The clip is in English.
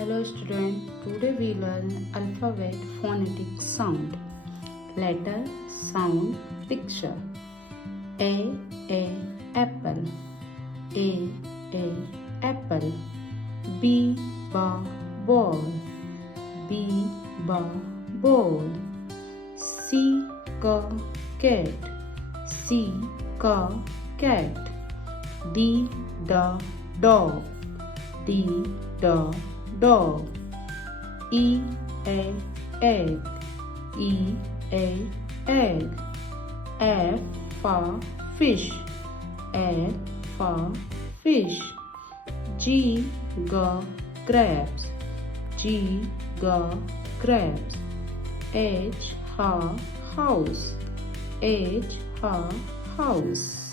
Hello student, today we learn alphabet phonetic sound. Letter, sound, picture. A apple. A apple. B ball. B ball. C cat. C cat. D dog. D dog. E egg. E egg. F for fish. F for fish. G grapes. G grapes. H house. H house.